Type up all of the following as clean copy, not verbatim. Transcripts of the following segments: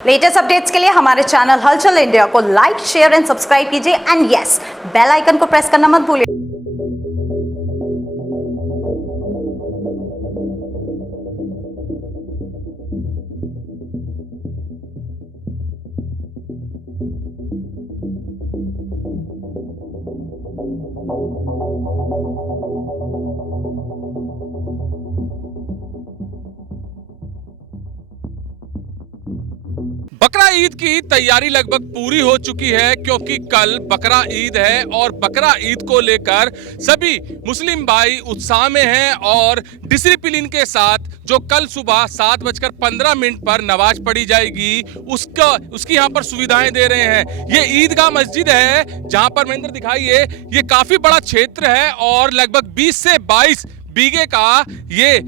Latest updates के लिए हमारे चैनल हलचल इंडिया को लाइक, शेयर एंड सब्सक्राइब कीजिए एंड यस, बेल आइकन को प्रेस करना मत भूलिए। बकरा ईद की तैयारी लगभग पूरी हो चुकी है क्योंकि कल बकरा ईद है और बकरा ईद को लेकर सभी मुस्लिम भाई उत्साह में हैं और डिसिप्लिन के साथ जो कल सुबह 7:15 पर नमाज पढ़ी जाएगी उसकी यहाँ पर सुविधाएं दे रहे हैं। ये ईदगाह मस्जिद है जहाँ पर महेंद्र दिखाइए, ये काफी बड़ा क्षेत्र है और लगभग 20 से 22 बीघे का ये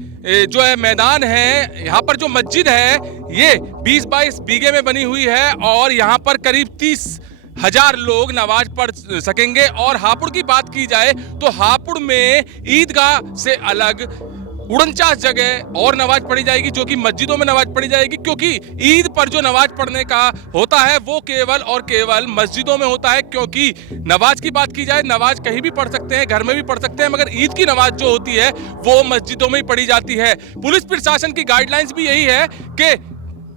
जो है मैदान है। यहाँ पर जो मस्जिद है ये 20-22 बीघे में बनी हुई है और यहाँ पर करीब 30,000 लोग नमाज पढ़ सकेंगे। और हापुड़ की बात की जाए तो हापुड़ में ईदगाह से अलग 49 जगह और नमाज पढ़ी जाएगी जो कि मस्जिदों में नमाज पढ़ी जाएगी, क्योंकि ईद पर जो नमाज पढ़ने का होता है वो केवल और केवल मस्जिदों में होता है। क्योंकि नमाज की बात की जाए, नमाज कहीं भी पढ़ सकते हैं, घर में भी पढ़ सकते हैं, मगर ईद की नमाज जो होती है वो मस्जिदों में ही पढ़ी जाती है। पुलिस प्रशासन की गाइडलाइंस भी यही है कि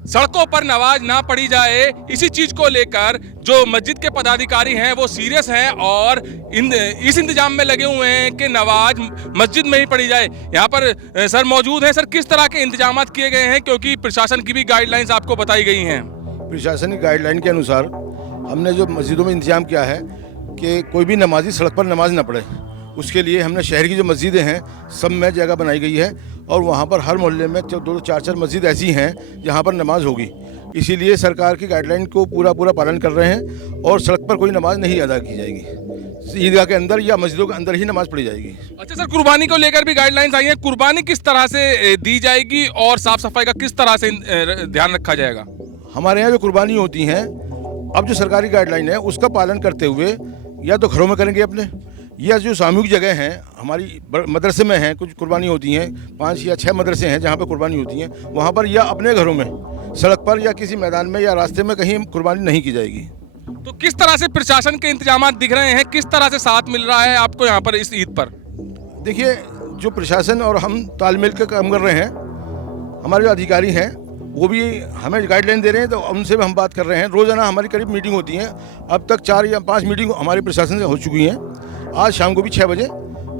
सड़कों पर नमाज ना पढ़ी जाए। इसी चीज को लेकर जो मस्जिद के पदाधिकारी हैं वो सीरियस हैं और इस इंतजाम में लगे हुए हैं कि नमाज मस्जिद में ही पढ़ी जाए। यहाँ पर सर मौजूद हैं। सर, किस तरह के इंतजाम किए गए हैं, क्योंकि प्रशासन की भी गाइडलाइंस आपको बताई गई हैं? प्रशासनिक गाइडलाइन के अनुसार हमने जो मस्जिदों में इंतजाम किया है कि कोई भी नमाजी सड़क पर नमाज ना पढ़े, उसके लिए हमने शहर की जो मस्जिदें हैं सब में जगह बनाई गई है और वहाँ पर हर मोहल्ले में 2-4 मस्जिद ऐसी हैं जहाँ पर नमाज होगी। इसीलिए सरकार की गाइडलाइन को पूरा पालन कर रहे हैं और सड़क पर कोई नमाज नहीं अदा की जाएगी। ईदगाह के अंदर या मस्जिदों के अंदर ही नमाज पढ़ी जाएगी। अच्छा सर, कुर्बानी को लेकर भी गाइडलाइंस आई हैं। कुर्बानी किस तरह से दी जाएगी और साफ सफाई का किस तरह से ध्यान रखा जाएगा? हमारे यहाँ जो कुर्बानी होती हैं, अब जो सरकारी गाइडलाइन है उसका पालन करते हुए या तो घरों में करेंगे अपने, या जो सामूहिक जगह हैं हमारी मदरसे में हैं, कुछ कुर्बानी होती हैं, 5 या 6 मदरसे हैं जहाँ पे कुर्बानी होती हैं, वहाँ पर या अपने घरों में सड़क पर या किसी मैदान में या रास्ते में कहीं कुर्बानी नहीं की जाएगी। तो किस तरह से प्रशासन के इंतजाम दिख रहे हैं, किस तरह से साथ मिल रहा है आपको यहाँ पर इस ईद पर? देखिए, जो प्रशासन और हम तालमेल के काम कर रहे हैं, हमारे जो अधिकारी हैं वो भी हमें गाइडलाइन दे रहे हैं, तो उनसे भी हम बात कर रहे हैं। रोज़ाना हमारी करीब मीटिंग होती है, अब तक 4 या 5 मीटिंग हमारे प्रशासन से हो चुकी हैं। आज शाम को भी 6 बजे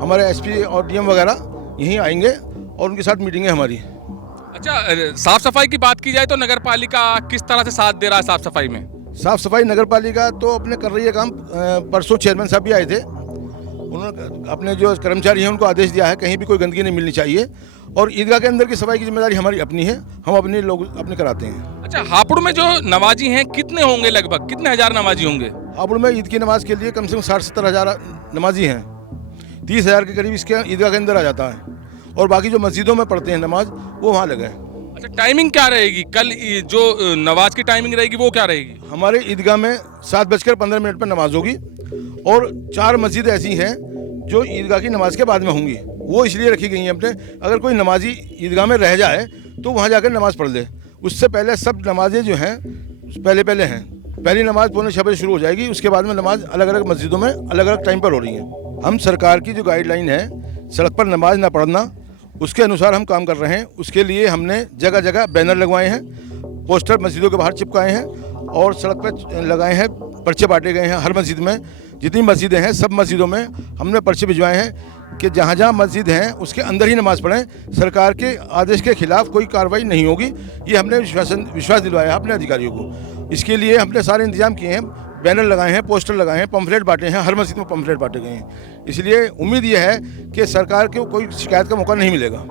हमारे एसपी और डीएम वगैरह यहीं आएंगे और उनके साथ मीटिंग है हमारी। अच्छा, साफ सफाई की बात की जाए तो नगर पालिका किस तरह से साथ दे रहा है साफ सफाई में? साफ सफाई नगर पालिका तो अपने कर रही है काम। परसों चेयरमैन साहब भी आए थे, उन्होंने अपने जो कर्मचारी हैं उनको आदेश दिया है कहीं भी कोई गंदगी नहीं मिलनी चाहिए और ईदगाह के अंदर की सफाई की जिम्मेदारी हमारी अपनी है, हम अपने लोग अपने कराते हैं। अच्छा, हापुड़ में जो नमाजी हैं कितने होंगे, लगभग कितने हजार नमाजी होंगे? हापुड़ में ईद की नमाज के लिए कम से कम 60-70 हज़ार नमाजी हैं। 30,000 के करीब इसके ईदगाह के अंदर आ जाता है और बाकी जो मस्जिदों में पढ़ते हैं नमाज वो वहाँ लगे हैं। अच्छा, टाइमिंग क्या रहेगी कल जो नमाज की टाइमिंग रहेगी वो क्या रहेगी? हमारे ईदगाह में 7:15 पर नमाज होगी और 4 मस्जिद ऐसी हैं जो ईदगाह की नमाज के बाद में होंगी। वो इसलिए रखी गई हैं अपने, अगर कोई नमाजी ईदगाह में रह जाए तो वहाँ जाकर नमाज पढ़ ले। उससे पहले सब नमाजें जो हैं पहले हैं। पहली नमाज 5:45 बजे शुरू हो जाएगी, उसके बाद में नमाज अलग अलग मस्जिदों में अलग अलग टाइम पर हो रही हैं। हम सरकार की जो गाइडलाइन है सड़क पर नमाज ना पढ़ना, उसके अनुसार हम काम कर रहे हैं। उसके लिए हमने जगह जगह बैनर लगवाए हैं, पोस्टर मस्जिदों के बाहर चिपकाए हैं और सड़क पर लगाए हैं, पर्चे बांटे गए हैं। हर मस्जिद में जितनी मस्जिदें हैं सब मस्जिदों में हमने पर्चे भिजवाए हैं कि जहाँ जहाँ मस्जिद हैं उसके अंदर ही नमाज पढ़ें। सरकार के आदेश के खिलाफ कोई कार्रवाई नहीं होगी, ये हमने विश्वास दिलवाया है अपने अधिकारियों को। इसके लिए हमने सारे इंतजाम किए हैं, बैनर लगाए हैं, पोस्टर लगाए हैं, पम्फलेट बांटे हैं, हर मस्जिद में पम्फलेट बांटे गए हैं। इसलिए उम्मीद यह है कि सरकार को कोई शिकायत का मौका नहीं मिलेगा।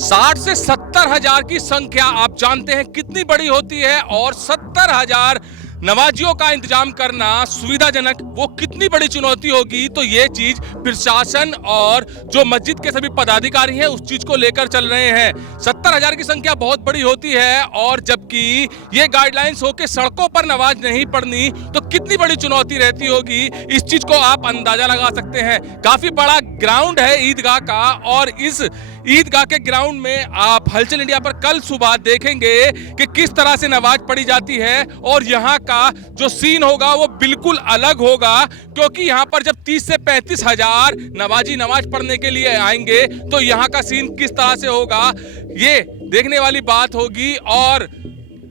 60 से 70 हजार की संख्या आप जानते हैं कितनी बड़ी होती है और 70,000 नमाजियों का इंतजाम करना सुविधाजनक वो कितनी बड़ी चुनौती होगी। तो ये चीज प्रशासन और जो मस्जिद के सभी पदाधिकारी हैं उस चीज को लेकर चल रहे हैं। 70,000 की संख्या बहुत बड़ी होती है और जबकि ये गाइडलाइंस हो कि सड़कों पर नमाज नहीं पढ़नी तो कितनी बड़ी चुनौती रहती होगी, इस चीज को आप अंदाजा लगा सकते हैं। काफी बड़ा ग्राउंड है ईदगाह का और इस ईदगाह के ग्राउंड में आप हलचल इंडिया पर कल सुबह देखेंगे कि किस तरह से नमाज पढ़ी जाती है और यहाँ का जो सीन होगा वो बिल्कुल अलग होगा, क्योंकि यहाँ पर जब 30 से 35 हजार नमाजी नमाज पढ़ने के लिए आएंगे तो यहाँ का सीन किस तरह से होगा ये देखने वाली बात होगी। और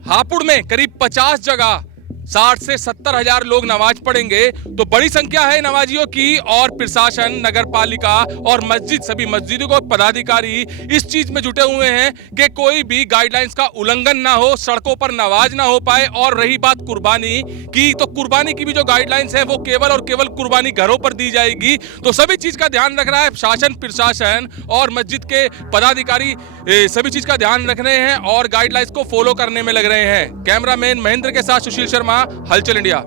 हापुड़ में करीब 50 जगह 60 से 70 हजार लोग नमाज पढ़ेंगे, तो बड़ी संख्या है नमाजियों की। और प्रशासन, नगर पालिका और मस्जिद, सभी मस्जिदों को पदाधिकारी इस चीज में जुटे हुए हैं कि कोई भी गाइडलाइंस का उल्लंघन ना हो, सड़कों पर नमाज ना हो पाए। और रही बात कुर्बानी की, तो कुर्बानी की भी जो गाइडलाइंस है वो केवल और केवल कुर्बानी घरों पर दी जाएगी। तो सभी चीज का ध्यान रख रहा है शासन, प्रशासन और मस्जिद के पदाधिकारी, सभी चीज का ध्यान रख रहे हैं और गाइडलाइंस को फॉलो करने में लग रहे हैं। कैमरामैन महेंद्र के साथ सुशील शर्मा, हलचल इंडिया।